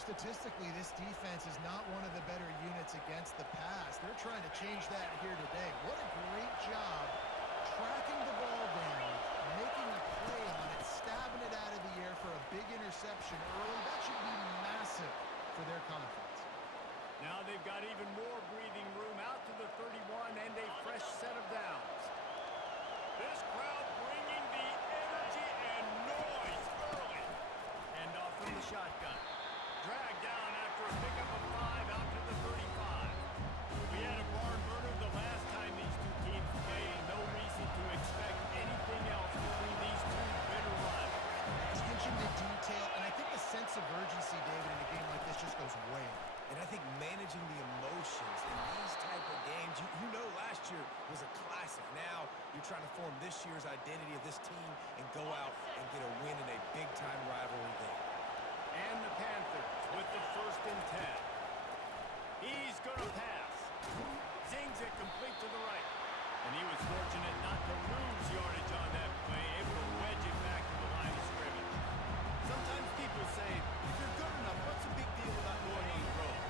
statistically, this defense is not one of the better units against the pass. They're trying to change that here today. What a great job tracking the ball down, making a play on it, stabbing it out of the air for a big interception early. That should be massive for their confidence. Now they've got even more breathing room out to the 31 and a fresh set of downs. This crowd bringing the energy and noise early. And off from the shotgun. Dragged down after a pickup of 5 out to the 35. We had a barn burner the last time these two teams played. No reason to expect anything else between these two bitter rivals. Attention to detail, and I think the sense of urgency, David, in a game like this just goes way up. And I think managing the emotions in these type of games, you know last year was a classic. Now you're trying to form this year's identity of this team and go out and get a win in a big-time rivalry game. And the Panthers with the 1st and 10. He's going to pass. Zings it complete to the right. And he was fortunate not to lose yardage on that play, able to wedge it back to the line of scrimmage. Sometimes people say, if you're good enough, what's the big deal about going on the road?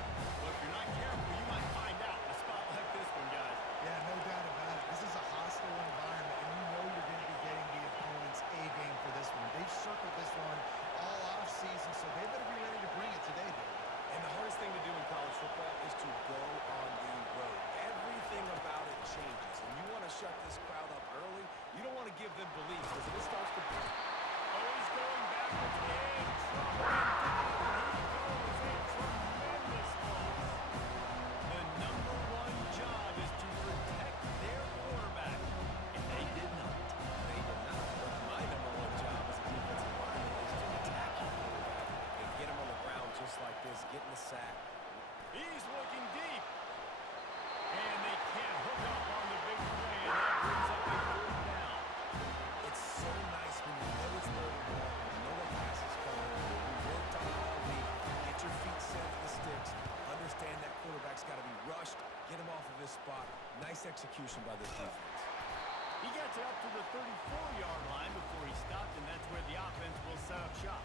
Well, if you're not careful, you might find out in a spot like this one, guys. Yeah, no doubt about it. This is a hostile environment, and you know you're going to be getting the opponent's A game for this one. They've circled this one all off-season, so they better be ready to bring it today, David. And the hardest thing to do in college football is to go on the road. Everything about it changes, and you want to shut this crowd up early. You don't want to give them belief, because if it starts to beat. Oh, he's going backwards in trouble. He goes a tremendous loss. The number one job is to protect their quarterback, and they did not. They did not. But my number one job as a defensive lineman is to attack your quarterback and get him on the ground just like this, getting the sack. He's looking deep. And they can't hook up on the big play, and that brings up a 4th down. It's so nice when you know it's third and long, you know the pass is coming, you worked on it all week, get your feet set at the sticks, understand that quarterback's got to be rushed, get him off of his spot. Nice execution by this defense. He gets it up to the 34-yard line before he stopped, and that's where the offense will set up shop.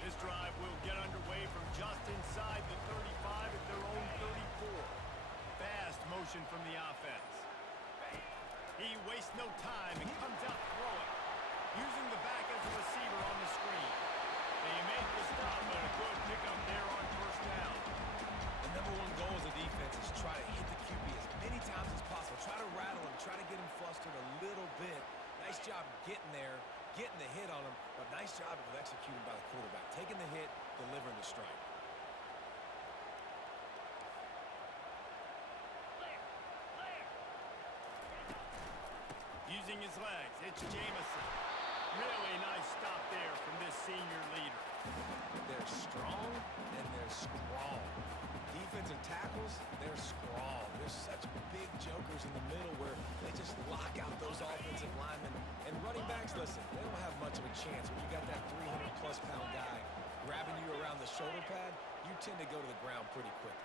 This drive will get underway from just inside the 35 at their own 34. Fast motion from the offense. He wastes no time and comes out throwing, using the back as a receiver on the screen. They make the stop, but a good pickup there on 1st down. The number one goal as a defense is try to hit the QB as many times as possible. Try to rattle him, try to get him flustered a little bit. Nice job getting there, getting the hit on him, but nice job of executing by the quarterback. Taking the hit, delivering the strike. Using his legs, it's Jamison. Really nice stop there from this senior leader. They're strong and they're strong. Defensive tackles, they're strong. There's such big jokers in the middle where they just lock out those offensive linemen. And running backs, listen, they don't have much of a chance when you got that 300-plus pound guy grabbing you around the shoulder pad. You tend to go to the ground pretty quickly.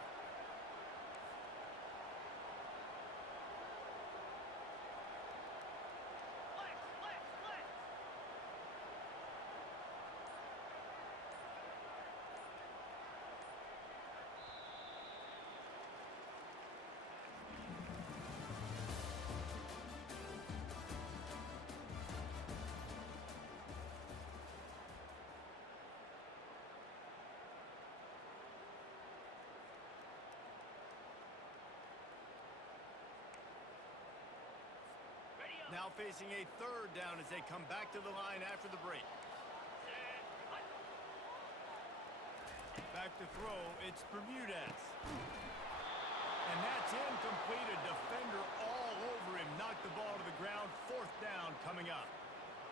Now facing a 3rd down as they come back to the line after the break. Back to throw, it's Bermudez. And that's incomplete. A defender all over him. Knocked the ball to the ground. 4th down coming up.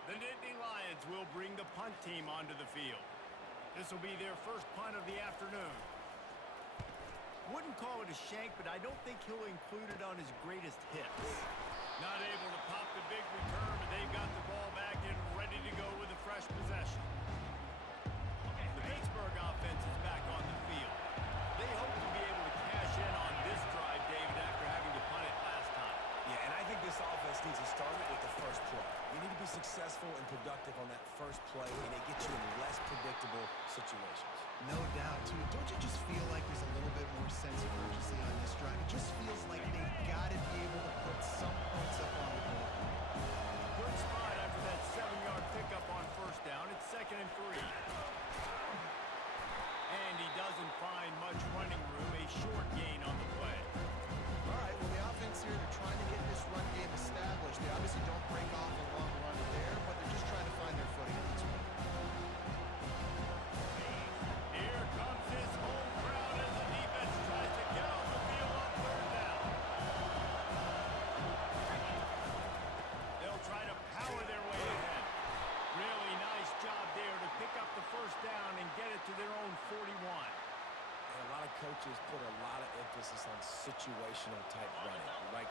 The Nittany Lions will bring the punt team onto the field. This will be their first punt of the afternoon. Wouldn't call it a shank, but I don't think he'll include it on his greatest hits. Not able to pop the big return, but they've got the ball back and ready to go with a fresh possession. The Pittsburgh offense is back on the field. They hope to be able to cash in on this drive, David, after having to punt it last time. successful and productive on that first play, and it gets you in less predictable situations. No doubt, too. Don't you just feel like there's a little bit more sense of urgency on this drive? It just feels like they've got to be able to put some points up on the board. Good spot after that 7-yard pickup on first down. It's 2nd and 3. And he doesn't find much running room. A short gain on the play. All right, well, the offense here, they're trying to get this run game established. They obviously don't break off a long run there, but they're just trying to find their footing at this point. Here comes his home crowd as the defense tries to get on the field on 3rd down. They'll try to power their way ahead. Really nice job there to pick up the first down and get it to their own 41. And a lot of coaches put a lot of emphasis on situational type running, like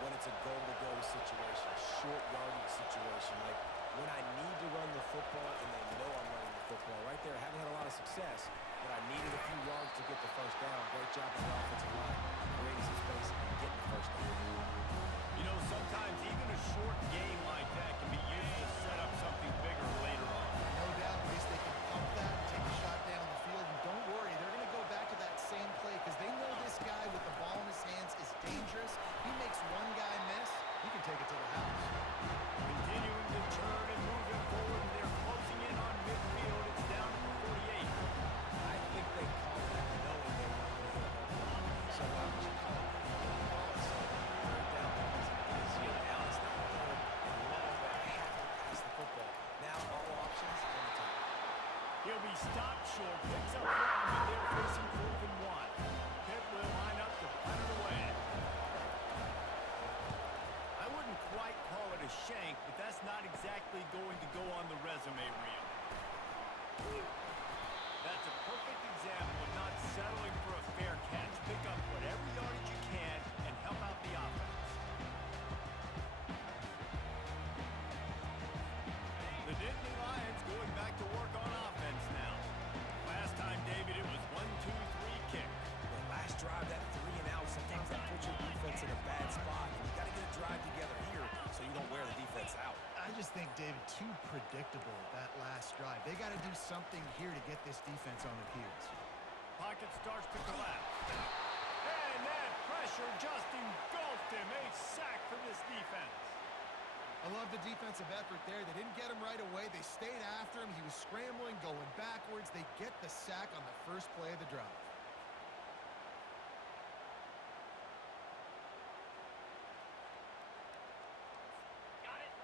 when it's a goal-to-go situation, short yardage situation, like when I need to run the football and they know I'm running the football. Right there, haven't had a lot of success, but I needed a few yards to get the first down. Great job on the offensive line, creating some space and getting the first down. You know, sometimes even a short game like that can be used to set up something bigger later on. No doubt, at least they can pump that, take a shot down the field, and don't worry, they're going to go back to that same play because they know this guy with the ball in his hands is dangerous. He makes one guy miss, he can take it to the house. Continuing to turn and moving forward, and they're closing in on midfield. It's down to the 48. I think they call that knowing they weren't going to hit a home run. So why would you call it that? You don't call it so. 3rd down becomes an easier down. It's not 3rd and long where I have to pass the football. Now all options on the table. He'll be stopped short, picks up ground, and they're facing 4th and 1. Pitt will line up to punt it away. I wouldn't quite call it a shank, but that's not exactly going to go on the resume reel. That's a perfect example of not settling for a fair catch. Pick up whatever yardage you can and help out the offense. The Nittany Lions going back to work on offense now. Last time, David, it was 1-2-3 kick. The last drive, that 3 and out, sometimes that puts your defense in a bad spot. You got to get a drive together here so you don't wear the defense out. I just think, David, too predictable, that last drive. They got to do something here to get this defense on their heels. Pocket starts to collapse. And that pressure just engulfed him. A sack from this defense. I love the defensive effort there. They didn't get him right away. They stayed after him. He was scrambling, going backwards. They get the sack on the first play of the drive.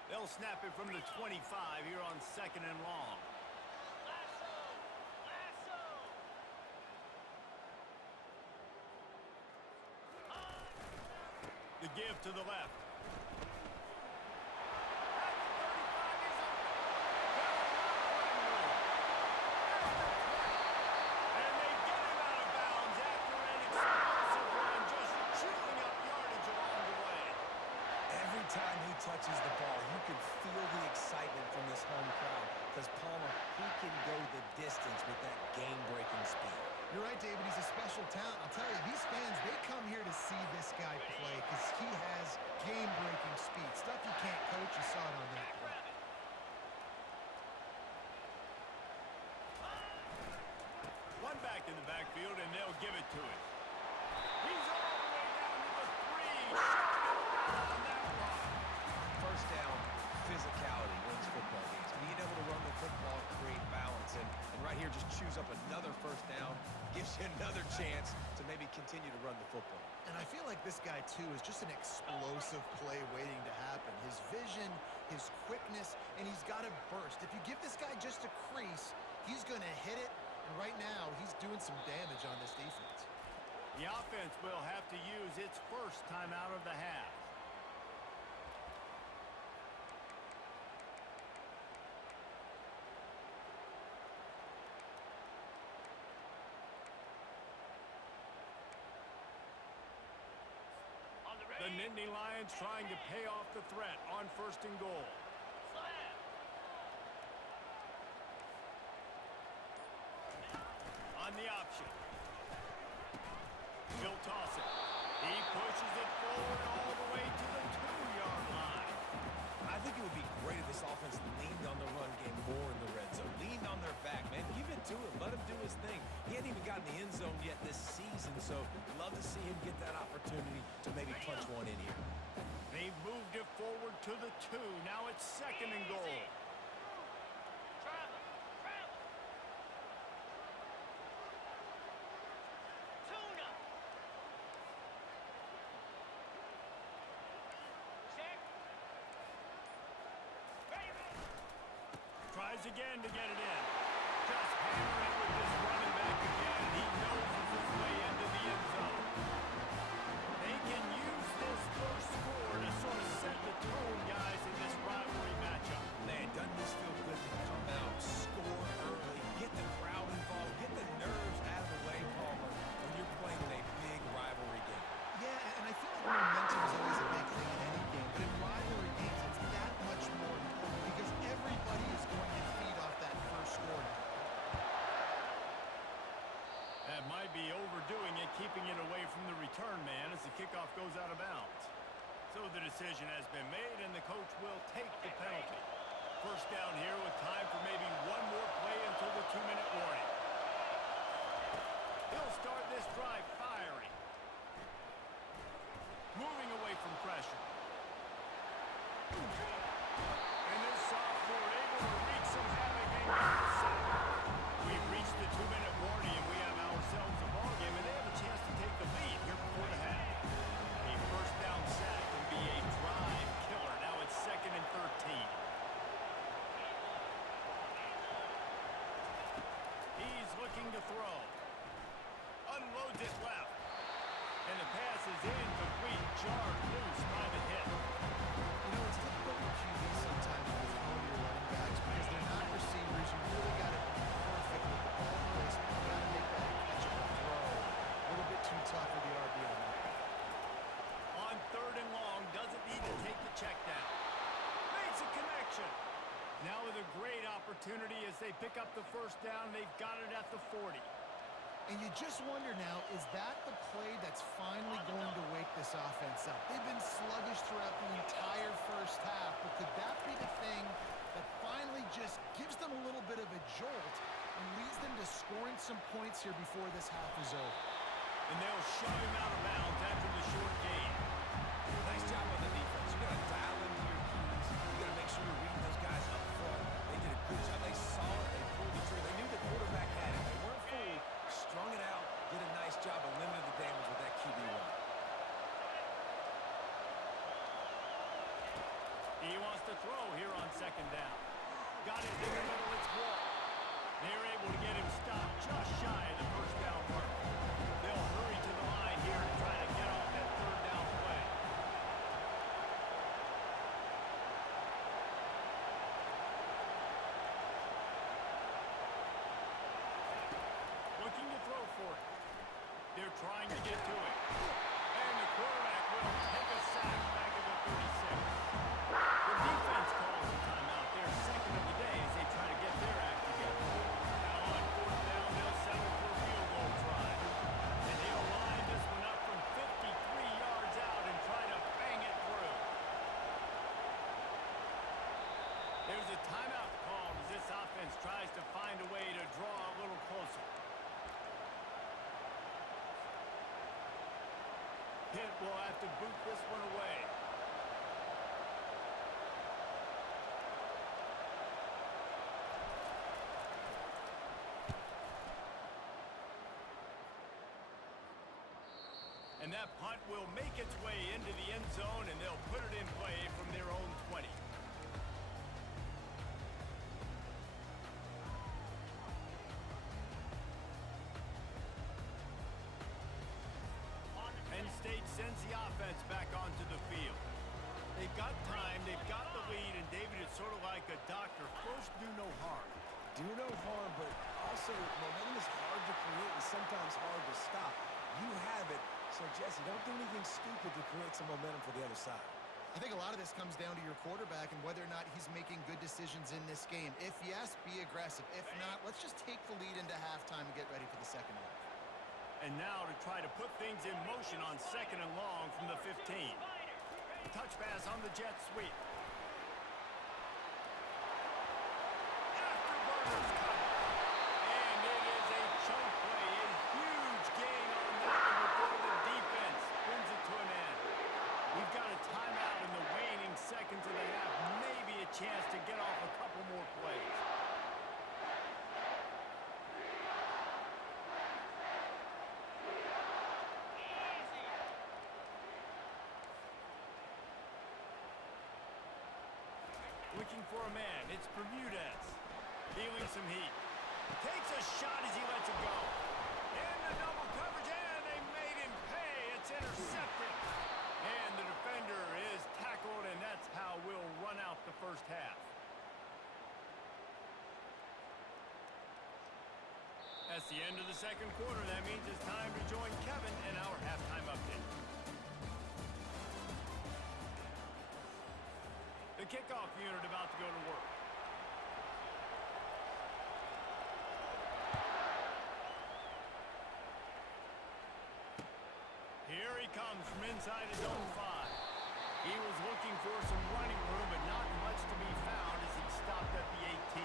They'll snap it from the 25 here on 2nd and long. The give to the left. And they get him out of bounds after an explosive run, just chewing up yardage along the way. Every time he touches the ball, you can feel the excitement from this home crowd because Palmer, he can go the distance with that game-breaking speed. You're right, David. He's a special talent. I'll tell you, these fans, they come here to see this guy play because he has game-breaking speed. Stuff you can't coach. You saw it on that play. One back in the backfield, and they'll give it to him. He's all the way down to the 3. On that run. First down, physicality wins football games. Being able to run the football, create balance, and right here just chews up another first down, gives you another chance to maybe continue to run the football. And I feel like this guy, too, is just an explosive play waiting to happen. His vision, his quickness, and he's got to burst. If you give this guy just a crease, he's going to hit it. And right now, he's doing some damage on this defense. The offense will have to use its first time out of the half. The Nittany Lions trying to pay off the threat on 1st and goal. On the option. He'll toss it. He pushes it forward all the way to the 2-yard line. I think it would be great if this offense leaned on the run game more in the red zone. Leaned on their back, man. Give it to him. Let him do his thing. He hadn't even gotten the end zone yet this season, so love to see him get that opportunity to maybe punch one in here. They've moved it forward to the 2. Now it's 2nd and goal. Tries again to get it in. Just hammer it with this running back again. He noses his way into the end zone. They can use this first score to sort of set the tone, guys, in this rivalry matchup. Man, doesn't this feel good to come out, score early, get the crowd involved, get the nerves out of the way, Palmer, when you're playing in a big rivalry game? Yeah, and I feel like momentum is always a big thing in any game, but in rivalry games, it's that much more important because everybody is going to feed off that first score. That might be overdoing it, keeping it away from the return man as the kickoff goes out of bounds. So the decision has been made, and the coach will take the penalty. First down here with time for maybe one more play until the 2-minute warning. He'll start this drive firing. Moving away from pressure. And this sophomore able to wreak some havoc and get the sack. We've reached the 2-minute warning, and we have ourselves a ball game, and they have a chance to take the lead here before the half. A first down sack can be a drive killer. Now it's 2nd and 13. He's looking to throw. Unloads it left. And the pass is incomplete, jarred loose by the hit. You know, it's difficult for QBs sometimes with throwing your running backs because they're not receivers. You really got to be perfect with the ball placement. You got to make that catchable throw. A little bit too tough for the RB on that. On 3rd and long, doesn't need to take the check down. Makes a connection. Now with a great opportunity as they pick up the first down, they've got it at the 40. And you just wonder now, is that the play that's finally going to wake this offense up? They've been sluggish throughout the entire first half, but could that be the thing that finally just gives them a little bit of a jolt and leads them to scoring some points here before this half is over? And they'll shove him out of bounds after the short gain. Nice job on the defense. You got to dial into your keys. You got to make sure you're reading those guys up front. They did a good job. They saw it. They pulled the trigger. They knew the quarterback had it. They weren't fooled. Strung it out. Did a nice job of limiting the damage with that QB run. He wants to throw here on 2nd down. Got it in the middle. It's Wall. They're able to get him stopped just shy of the first down mark. They'll hurry to the line here to try to get off that 3rd down play. Looking to throw for it. They're trying to get to it. And the quarterback will take a sack back at the 36. The defense calls a timeout. They're 2nd of the day as they try to get their act together. Now on 4th down, they'll settle for a field goal try. And they'll line this one up from 53 yards out and try to bang it through. There's a timeout called as this offense tries to find a way to draw a little closer. Pitt will have to boot this one away. And that punt will make its way into the end zone, and they'll put it in play from their own 20. Penn State sends the offense back onto the field. They've got time, they've got the lead, and David, it's sort of like a doctor. First, do no harm. Do no harm, but also momentum is hard to create and sometimes hard to stop. You have it, so Jesse, don't do anything stupid to create some momentum for the other side. I think a lot of this comes down to your quarterback and whether or not he's making good decisions in this game. If yes, be aggressive. If not, let's just take the lead into halftime and get ready for the second half. And now to try to put things in motion on 2nd and long from the 15. Touch pass on the jet sweep. And it is a chunk play, a huge gain on that one before the defense brings it to an end. We've got a timeout in the waning seconds of the half, maybe a chance to get off a couple more plays. Looking for a man, it's Bermudez. Feeling some heat. Takes a shot as he lets it go. And the double coverage, and they made him pay. It's intercepted. And the defender is tackled, and that's how we'll run out the first half. That's the end of the second quarter. That means it's time to join Kevin in our halftime update. The kickoff unit about to go to work. Here he comes from inside his own 5. He was looking for some running room, but not much to be found as he stopped at the 18.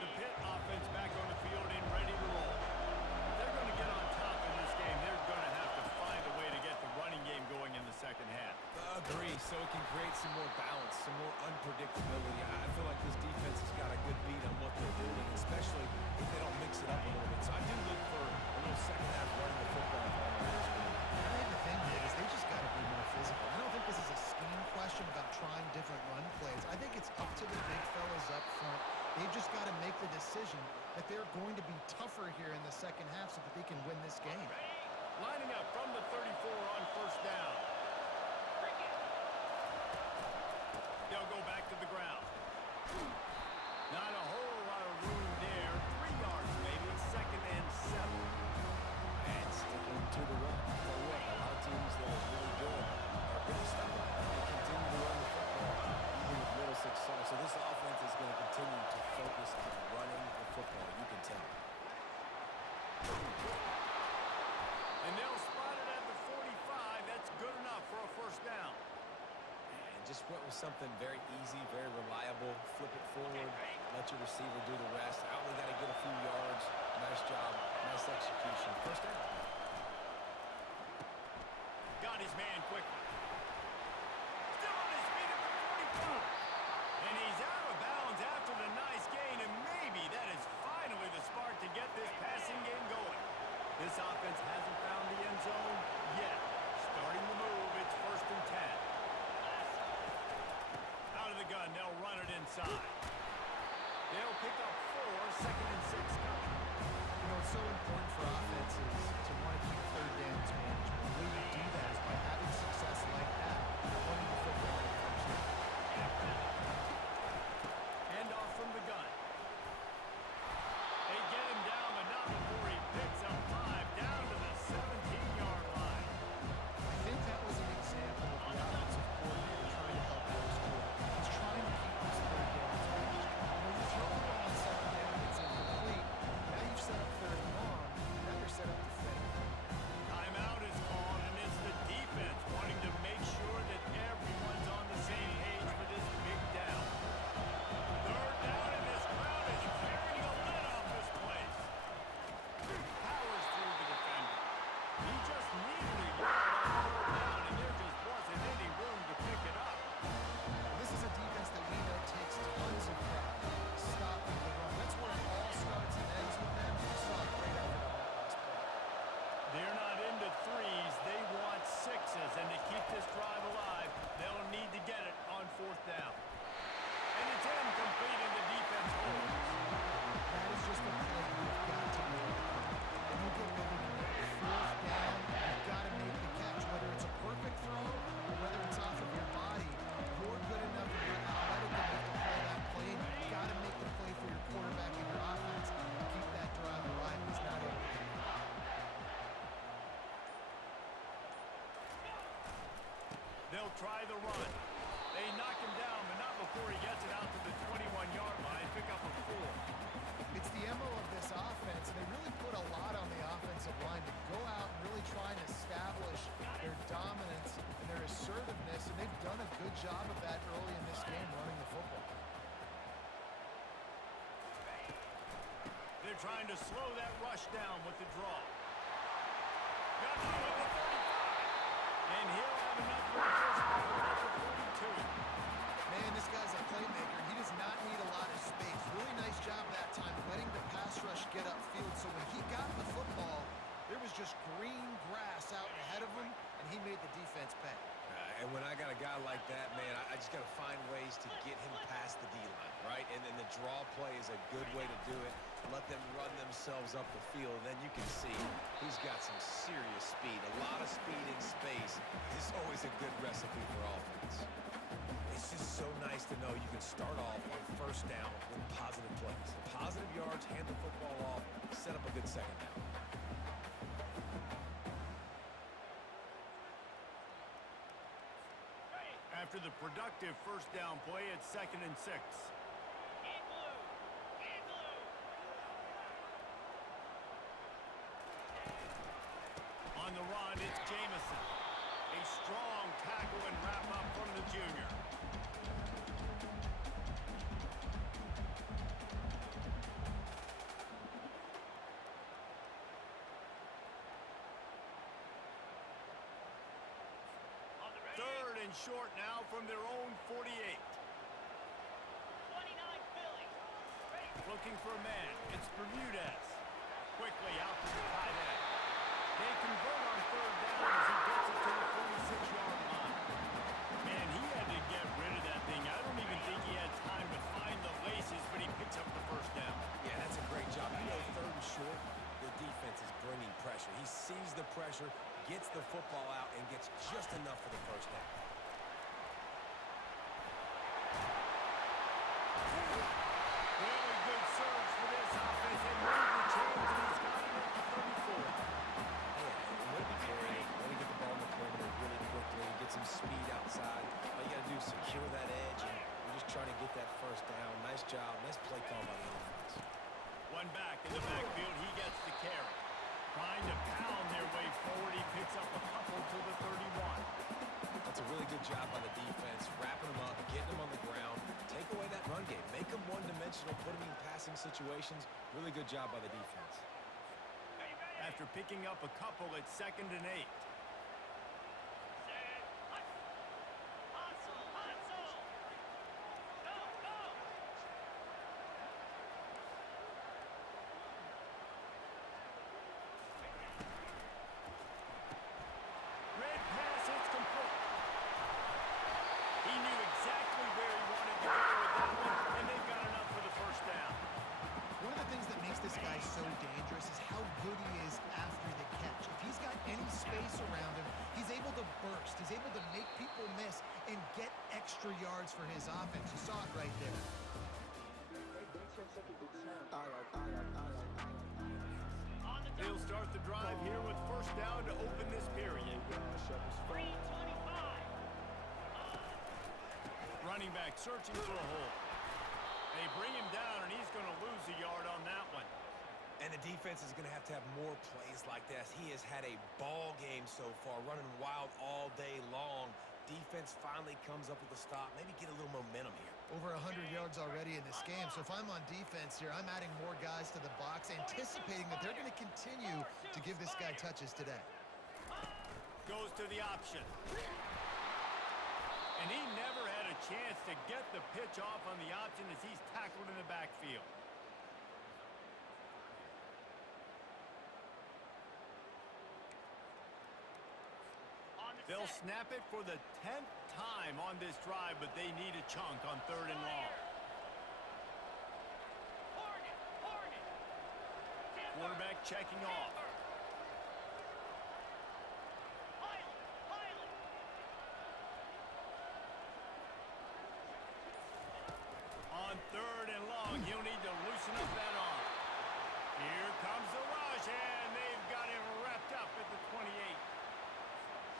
The Pitt offense back on the field and ready to roll. If they're going to get on top in this game, they're going to have to find a way to get the running game going in the second half. Agree, so it can create some more balance, some more unpredictability. I feel like this defense has got a good beat on what they're doing, especially if they don't mix it up a little bit. So I do look for a little second half running the football. I think the thing is they just got to be more physical. I don't think this is a scheme question about trying different run plays. I think it's up to the big fellas up front. They've just got to make the decision that they're going to be tougher here in the second half so that they can win this game. Lining up from the 34 on first down. They'll go back to the ground. Not a whole lot of room there. 3 yards maybe. Second and 7. And sticking to the run. So what? A lot of teams that are really good are going to stop it and continue to run the football, even with little success. So this offense is going to continue to focus on running the football. You can tell. And they'll spot it at the 45. That's good enough for a first down. And just went with something very easy, very reliable. Flip it forward. Let your receiver do the rest. I only got to get a few yards. Nice job. Nice execution. First down. Got his man quickly. Still on his feet at the 45. And he's out of bounds after the nice gain. And maybe that is finally the spark to get this passing game going. This offense hasn't found the end zone yet. Starting the move, it's first and 10. Out of the gun, they'll run it inside. They'll pick up 4, second and 6 coming. You know, it's so important for offenses to want to keep third downs management. The way you do that is by having success like that, running the football in first down. Hand off from the gun. They get him down, but not before he picks up 5 down to the 17-yard line. I think that was an example of the offensive coordinator trying to help Rose Cole. He's trying to keep these third downs managed. You know, you throw the ball on second down, it's incomplete. Now you've set up third and long, and now you're set up to finish. Timeout is called, and it's the defense wanting to make sure that everyone's on the same page for this big down. Third down, and this crowd is tearing the lid off this place. Powers through the defender. He just needed a yard on third down, and there just wasn't any room to pick it up. This is a defense that we know takes tons of pride stopping the run. That's where it all starts and ends with them. You saw a great effort on that last play. They're not into 3s. They want 6s. And to keep this drive alive, they'll need to get it on fourth down. And it's incomplete, and the defense holds. That is just a play you've got to be able to do. And you get moving in there. Fourth down, you've got to make the catch. Whether it's a perfect throw or whether it's off of your body, you're good enough and you're athletic enough to call that play. And you've got to make the play for your quarterback and your offense to keep that drive alive. He's not able to do it. They'll try the run. They knock him down, but not before he gets it out to the 21-yard line. Pick up a 4. It's the MO of this offense, and they really put a lot on the offensive line to go out and really try and establish their dominance and their assertiveness, and they've done a good they're trying to slow that rush down with the draw. Got him with the 35. And he'll have enough for the first down at the 42. Man, this guy's a playmaker. He does not need a lot of space. Really nice job that time letting the pass rush get upfield. So when he got the football, there was just green grass out ahead of him, and he made the defense pay. And when I got a guy like that, man, I just got to find ways to get him past the D-line, right? And then the draw play is a good way to do it. Let them run themselves up the field, and then you can see he's got some serious speed. A lot of speed in space is always a good recipe for offense. It's just so nice to know you can start off on first down with positive plays. Positive yards, hand the football off, set up a good second down. After the productive first down play, it's 2nd and 6. On the run, it's Jamison. A strong tackle and wrap up from the junior. Third and short now from their own 48. 29 Philly. Looking for a man. It's Bermudez. Quickly out to the tight end. They convert on third down as he gets it to the 46-yard line. Man, he had to get rid of that thing. I don't even think he had time to find the laces, but he picks up the first down. Yeah, that's a great job. You know, third and short, the defense is bringing pressure. He sees the pressure, gets the football out, and gets just enough for the first down. Really good surge for this offense. They move the chains, and he's got it at the 34. Yeah, let me carry it. Let me get the ball in the perimeter really quickly, get some speed outside. All you got to do is secure that edge, and we're just trying to get that first down. Nice job. Nice play call by the offense. One back in the backfield. He gets the carry. Trying to pound their way forward. He picks up a couple to the 31. That's a really good job by the defense, wrapping them up, getting them on the ground. Take away that run game. Make them one-dimensional, put them in passing situations. Really good job by the defense. After picking up a couple, it's 2nd and 8. Red pass, it's complete. He knew exactly where he wanted to go with that one, and they've got enough for the first down. One of the things that makes this guy so dangerous is how good he is after the catch. If he's got any space around him, he's able to burst. He's able to make people miss and get extra yards for his offense. You saw it right there. They'll start the drive here with first down to open this period. Running back searching for a hole. They bring him down, and he's going to lose a yard on that one. And the defense is going to have more plays like this. He has had a ball game so far, running wild all day long. Defense finally comes up with a stop. Maybe get a little momentum here. Over 100 yards already in this game. So if I'm on defense here, I'm adding more guys to the box, anticipating that they're going to continue to give this guy touches today. Goes to the option. And he never had a chance to get the pitch off on the option as he's tackled in the backfield. They'll snap it for the 10th time on this drive, but they need a chunk on 3rd and long. Quarterback checking off. On 3rd and long, he'll need to loosen up that arm. Here comes the rush, and they've got him wrapped up at the 28.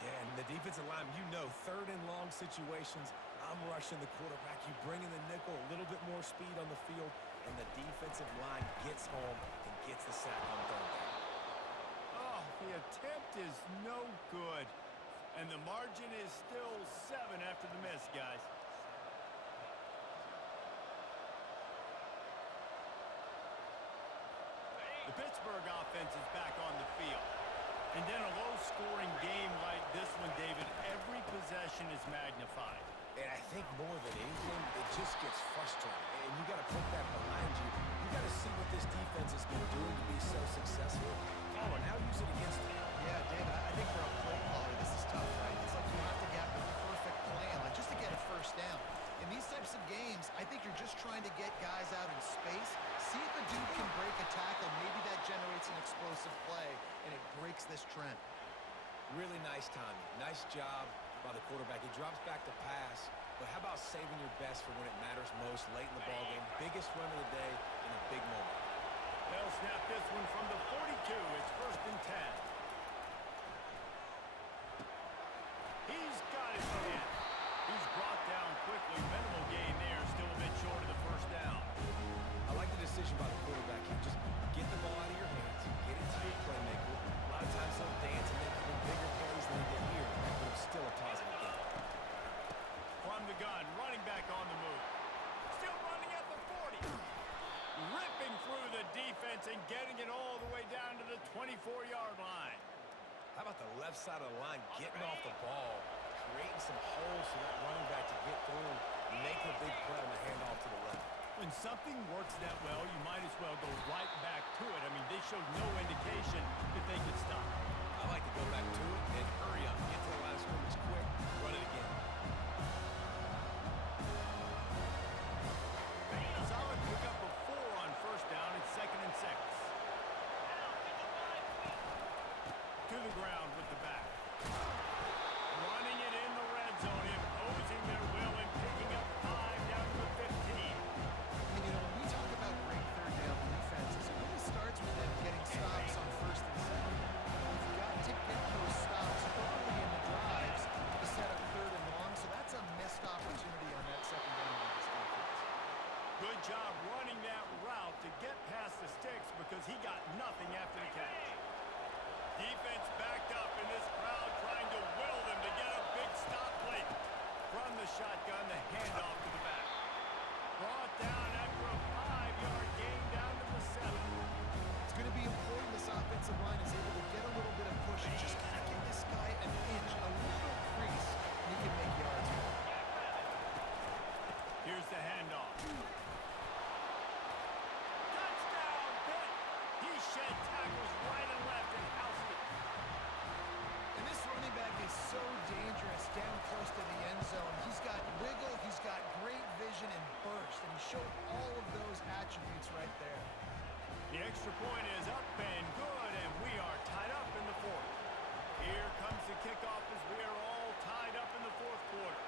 Yeah, and the defensive line, you know, 3rd and long situations, I'm rushing the quarterback. You bring in the nickel, a little bit more speed on the field, and the defensive line gets home and gets the sack on 3rd down. Oh, the attempt is no good. And the margin is still 7 after the miss, guys. Pittsburgh offense is back on the field. And then a low-scoring game like this one, David, every possession is magnified. And I think more than anything, it just gets frustrating. And you got to put that behind you. You got to see what this defense has been doing to be so successful. Oh, and now use it against them. Yeah, David, I think for a play caller, this is tough, right? It's like you have to get the perfect plan, like just to get a first down. In these types of games, I think you're just trying to get guys out in space, see if a dude can break a tackle. Maybe that generates an explosive play, and it breaks this trend. Really nice timing. Nice job by the quarterback. He drops back to pass, but how about saving your best for when it matters most late in the ballgame? Biggest run of the day in a big moment. They'll snap this one from the 42. It's 1st and 10. He's got his man. He's brought down quickly. Minimal gain there. Still a bit short of the first down. I like the decision by the quarterback here. Just get the ball out of your hands. Get it to your playmaker. A lot of times they'll dance and make even bigger plays than they did here, but it's still a positive game. From the gun, running back on the move. Still running at the 40. Ripping through the defense and getting it all the way down to the 24-yard line. How about the left side of the line getting off the ball, creating some holes for that running back to get through, making a big play on the handoff to the left. When something works that well, you might as well go right back to it. I mean, they showed no indication that they could stop. I like to go back to it and hurry up, get to the line of scrimmage quick, run it again. Solid pickup of 4 on first down. It's 2nd and 6. To the ground with the back. Running it in the red zone, imposing their will and picking up 5 down to the 15. And, when we talk about great third down defenses, it really starts with them getting stops on 1st and 2nd. You've got to get those stops early in the drives to set up 3rd and long, so that's a missed opportunity on that 2nd down by this defense. Good job running that route to get past the sticks because he got nothing after the catch. Defense backed up in this crowd trying to will them to get a big stop late. From the shotgun, the handoff to the back. Brought down after a 5-yard gain down to the 7. It's going to be important this offensive line is able to get a little bit of push and just kind of give this guy an inch, a little crease, and he can make yards. Here's the handoff. Touchdown, Pitt! He shed tackles right and left and housed it. And this running back is so dangerous down close to the end zone. He's got wiggle, he's got great vision and burst, and he showed all of those attributes right there. The extra point is up and good, and we are tied up in the 4th. Here comes the kickoff as we are all tied up in the 4th quarter.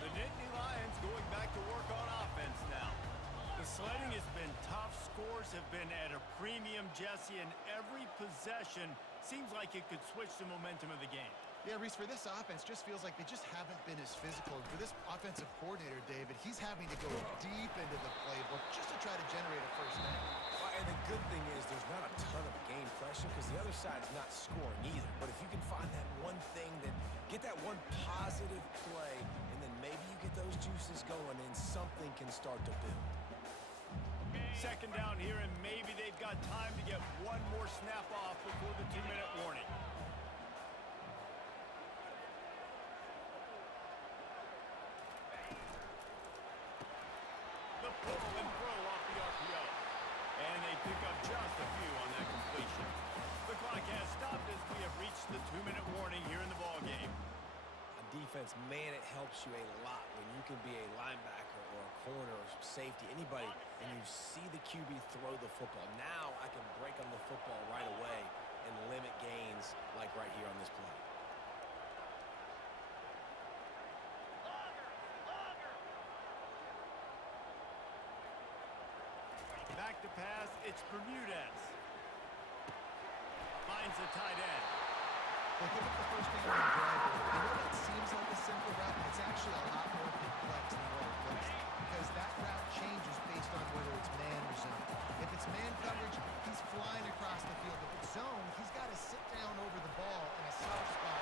The Nittany Lions going back to work on offense now. The sledding has been tough. Scores have been at a premium, Jesse, and every possession seems like it could switch the momentum of the game. Yeah, Reese, for this offense, just feels like they just haven't been as physical. For this offensive coordinator, David, he's having to go deep into the playbook just to try to generate a first down. And the good thing is there's not a ton of game pressure because the other side's not scoring either. But if you can find that one thing, that get that one positive play, and then maybe you get those juices going and something can start to build. 2nd down here, and maybe they've got time to get one more snap off before the 2-minute warning. The pull and throw off the RPO. And they pick up just a few on that completion. The clock has stopped as we have reached the 2-minute warning here in the ballgame. On defense, man, it helps you a lot when you can be a linebacker or a corner or safety, anybody, and you see the QB throw the football. Now I can break on the football right away and limit gains like right here on this play. Back to pass, it's Bermudez. Finds the tight end. They pick up the first down on the drive. I know that seems like a simple route, but it's actually a lot more complex than what it looks, because that route changes based on whether it's man or zone. If it's man coverage, he's flying across the field. If it's zone, he's got to sit down over the ball in a soft spot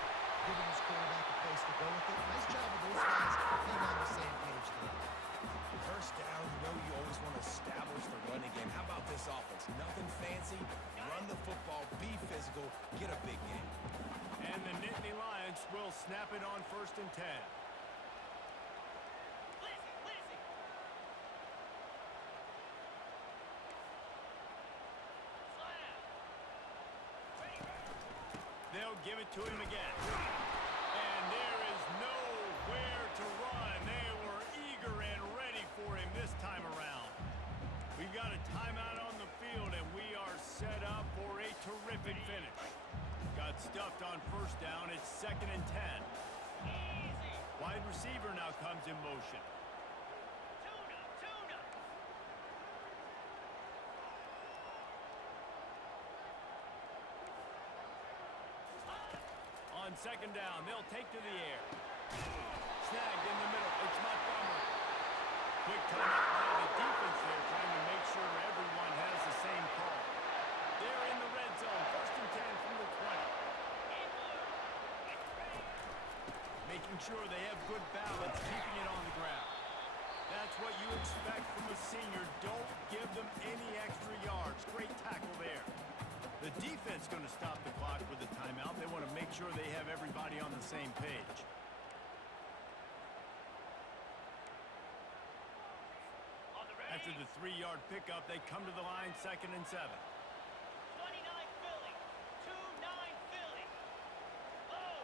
get a big game. And the Nittany Lions will snap it on 1st and 10. They'll give it to him again. And there is nowhere to run. They were eager and ready for him this time around. We've got a timeout on the field, and we are set up for a terrific finish. Got stuffed on 1st down. It's 2nd and 10. Wide receiver now comes in motion. On 2nd down, they'll take to the air. Snagged in the middle. It's Montgomery. Quick timeout by the defense there, trying to make sure everyone has the same call. They're in the red zone. 1st and 10 from the 20. Making sure they have good balance, keeping it on the ground. That's what you expect from a senior. Don't give them any extra yards. Great tackle there. The defense going to stop the clock with a timeout. They want to make sure they have everybody on the same page. After the 3-yard pickup, they come to the line 2nd and 7. 29 Philly. 2-9 Philly. Oh!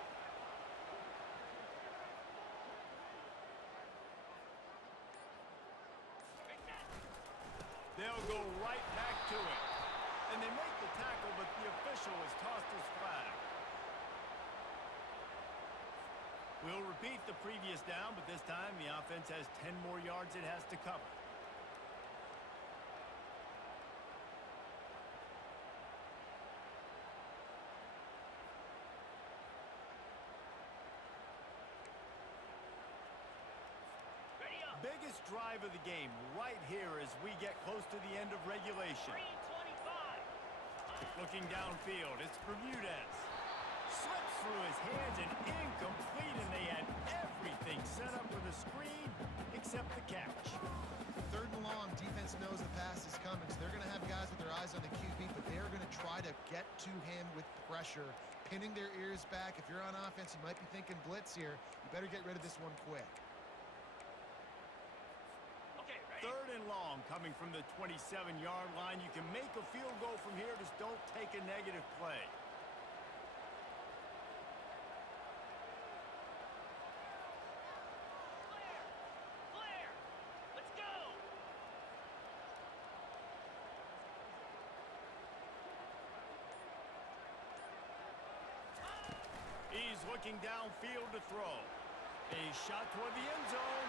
They'll go right back to it. And they make the tackle, but the official has tossed his flag. We'll repeat the previous down, but this time the offense has 10 more yards it has to cover. Biggest drive of the game right here as we get close to the end of regulation. 3:25. Looking downfield, it's Bermudez. Slips through his hands and incomplete, and they had everything set up with a screen except the catch. 3rd and long, defense knows the pass is coming, so they're going to have guys with their eyes on the QB, but they're going to try to get to him with pressure, pinning their ears back. If you're on offense, you might be thinking blitz here. You better get rid of this one quick. 3rd and long coming from the 27-yard line. You can make a field goal from here. Just don't take a negative play. Clear. Let's go. He's looking downfield to throw. A shot toward the end zone.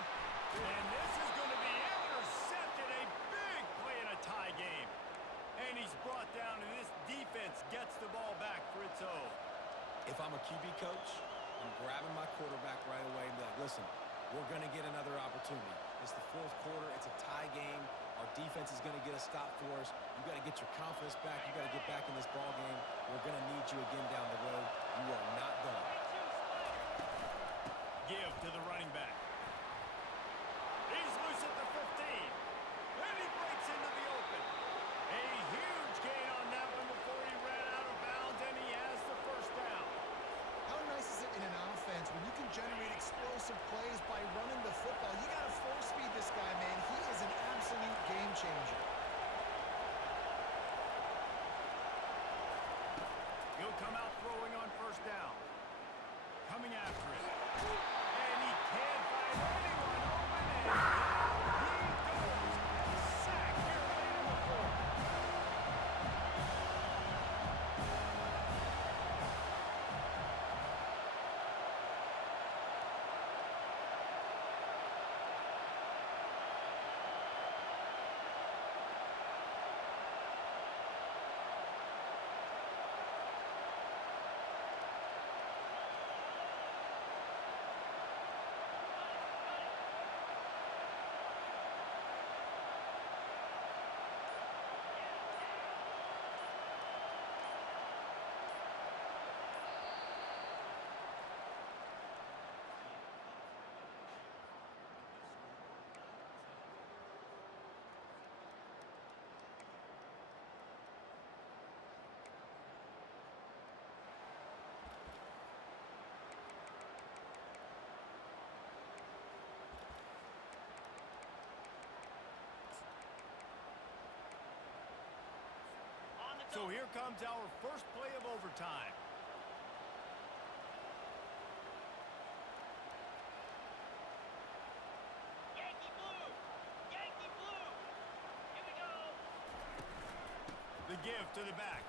And this is going to be intercepted. A big play in a tie game. And he's brought down, and this defense gets the ball back for its own. If I'm a QB coach, I'm grabbing my quarterback right away and be like, listen, we're going to get another opportunity. It's the 4th quarter. It's a tie game. Our defense is going to get a stop for us. You got to get your confidence back. You got to get back in this ball game. We're going to need you again down the road. You are not done. Give to the running back. He's loose at the 15. And he breaks into the open. A huge gain on that one before he ran out of bounds, and he has the 1st down. How nice is it in an offense when you can generate explosive plays by running the football? You got to force feed this guy, man. He is an absolute game changer. He'll come out throwing on 1st down. Coming after it. And he can't find anyone open, and down he goes. Sack here late in the 4th. So here comes our first play of overtime. Yankee blue! Yankee blue! Here we go! The give to the back.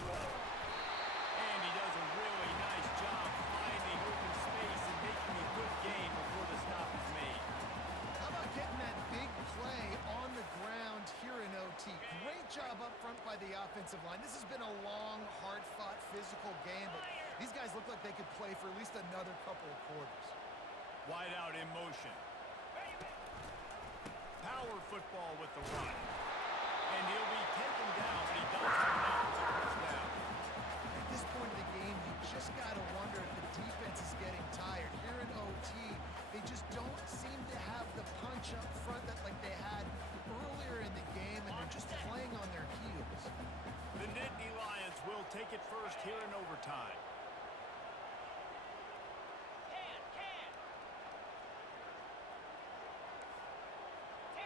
And he does a really nice job finding open space and making a good gain before the stop is made. How about getting that big play on the ground here in OT? Great job up front by the offensive line. This has been a long, hard-fought, physical game, but these guys look like they could play for at least another couple of quarters. Wide out in motion. Ready, ready. Power football with the run. And he'll be taken down, but he does have an effort to first down. At this point of the game, you just got to wonder if the defense is getting tired. Here in OT, they just don't seem to have the punch up front that like they had earlier in the game, and they're just playing on their heels. The Nittany Lions will take it first here in overtime. Can!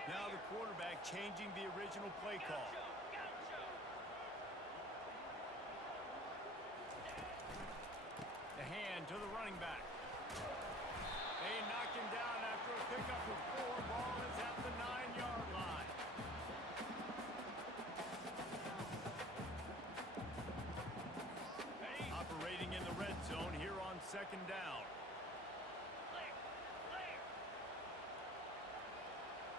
Now the quarterback changing the original play call. Gaucho! The hand to the running back. They knock him down after a pickup of 4. Ball is at the 9-yard line. Ready? Operating in the red zone here on second down. Clear! Clear!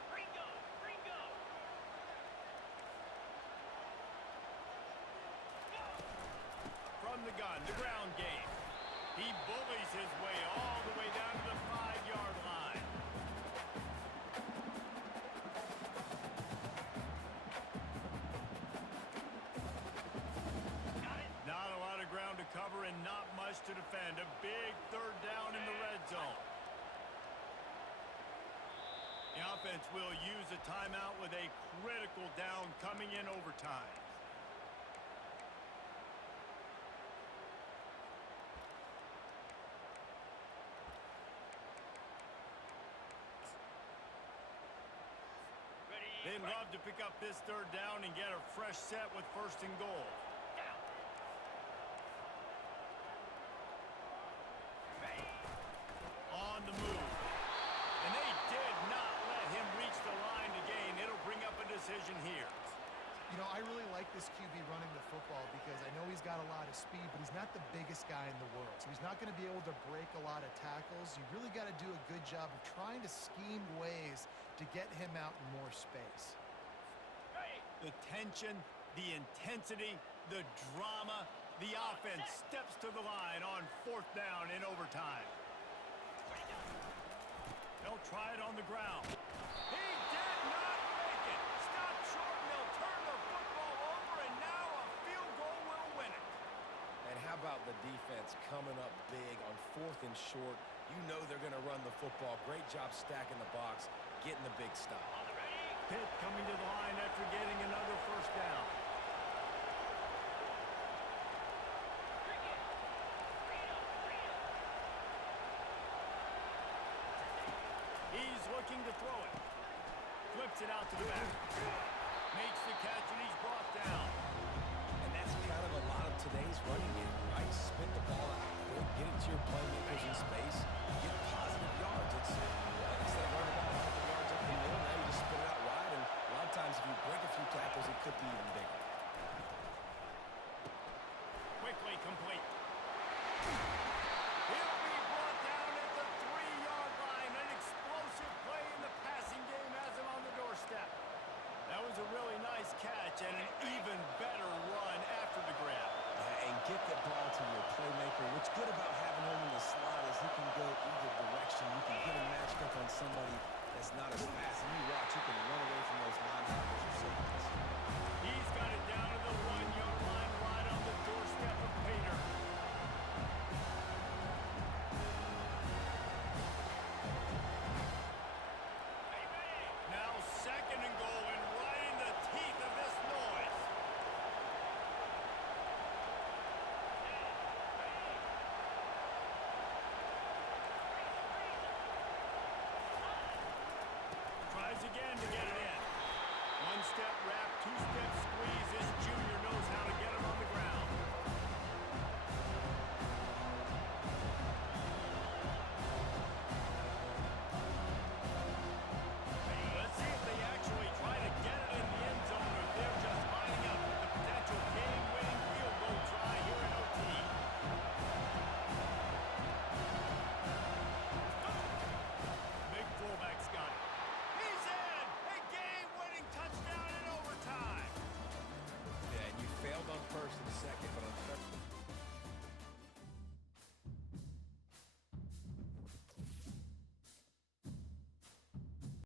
Ringo! Ringo! Go! From the gun, the ground game. He bullies his way all the way down to the 5-yard line. Got it! Not a lot of ground to cover and not much to defend. A big third down in the red zone. The offense will use a timeout with a critical down coming in overtime. Ready? They'd love to pick up this third down and get a fresh set with first and goal. Down! Ready? On the move. And they did not let him reach the line to gain. It'll bring up a decision here. You know, I really like this QB running the football because I know he's got a lot of speed, but he's not the biggest guy in the world. So he's not going to be able to break a lot of tackles. You really got to do a good job of trying to scheme ways to get him out in more space. Ready? The tension, the intensity, the drama, the offense steps to the line on fourth down in overtime. They'll try it on the ground. He did not make it. Stop short and they'll turn the football over, and now a field goal will win it. And how about the defense coming up big on 4th and short? You know they're going to run the football. Great job stacking the box, getting the big stop. On the ready? Pitt coming to the line after getting another first down. Bring it! Bring it up! Bring it up! He's looking to throw it. Flips it out to the back. Makes the catch, and he's brought down. And that's kind of a lot of today's running game, right? Spit the ball out quick, get it to your playmakers in space, get positive yards. It's, instead of running about a couple yards up the middle, now you just spit it out wide, and a lot of times if you break a few tackles, it could be even bigger. Quickly complete. He'll be brought down at the 3-yard line. An explosive play in the passing game has him on the doorstep. That was a really nice catch and an even better run after the grab. And get the ball to your playmaker. What's good about having him in the slot is he can go either direction. You can get him matched up on somebody that's not as fast. And you watch, you can run away from those linebackers or safeties. He's got it down to